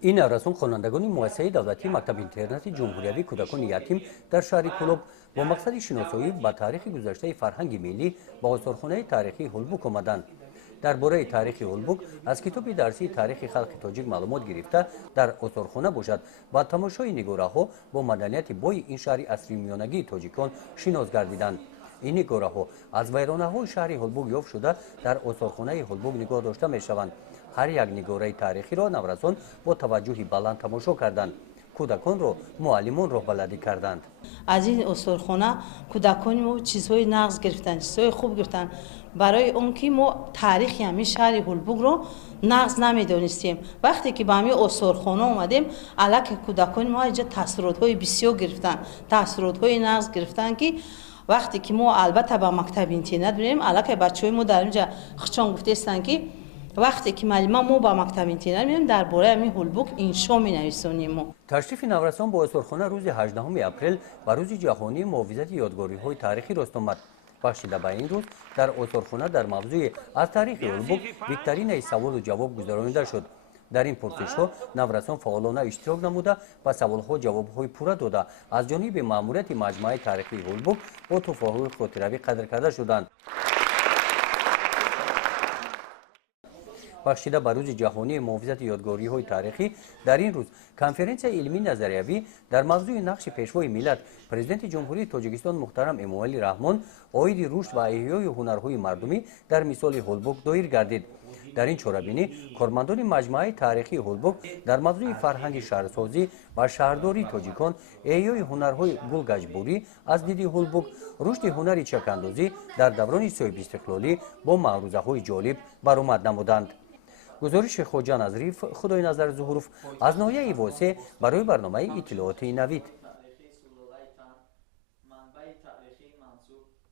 این نورسون خوانندگان مؤسسه دولتی مکتب اینترنتی جمهوریوی کودکان یتیم در شهر کلوب با مقصد شناسایی با تاریخ گذشته فرهنگ ملی با استارخانه تاریخی هولبوک آمدند. درباره تاریخ هولبوک از کتاب درسی تاریخ خلق تاجیک معلومات گرفته در استارخانه باشد با تماشای نگاره‌ها با مدنیت بوی این شهر عصری میانگی تاجیکان شناس گردیدند. این نگاره‌ها از ویرانه‌های شهر هولبوک یافت شده در استارخانه هولبوک نگاه داشته می‌شوند. هر یک نگاره تاریخی را نورسان با توجهی بلند تماشا کردند. کودکان را معلمان راهبردی کردند. از این استارخانه کودکان ما چیزهای نقض گرفتن، چیزهای خوب گرفتن. برای اون که ما تاریخ همین شهر هولبوک رو نقض نمیدونستیم. وقتی که به همین استارخانه اومدیم، الک کودکان ما اینجا تاثیرات‌های بسیار گرفتن، تاثیرات‌های نقض گرفتن که وقتی که ما البته به مکتب اینترنت بریم، الک بچه‌های ما در اینجا خچان گفته هستند که وقتی که معلم ما با مکتب اینترنت میریم درباره همین هولبوک انشا می‌نویسونیم. تشریف نورسان با استارخانه روز 18 اپریل و روز جهانی محافظت یادگاری‌های تاریخی راست آمد. بخشیده به این روز در استارخانه در موضوع از تاریخ هولبوک ویکتورینای سوال و جواب گذرانیده شد. در این پرسش‌ها نورسان فعالانه اشتراک نموده و سوال‌ها جواب‌های پوره داده از جانب مأموریت مجمع تاریخی هولبوک با تحفه‌های خاطروی قدر کرده شدند. بخشیده به روز جهانی محافظت یادگاری‌های تاریخی در این روز کنفرانس علمی نظریوی در موضوع نقش پیشوای ملت پرزیدنت جمهوری تاجیکستان محترم اموئل رحمان عاید رشد و احیای هنرهای مردمی در مثال هولبوک دایر گردید. در این چاره‌بینی کارمندان مجمع تاریخی هولبوک در موضوع فرهنگ شهرسازی و شهرداری تاجیکان احیای هنرهای گلگشبوری از دید هولبوک رشد هنری چکاندازی در دوران صاحب استقلالی با معروضه‌های جالب برآمد نمودند. گزارش خوجا نظریف خدای نظر ظهوروف از ناحیه واسع برای برنامه اطلاعاتی نوید.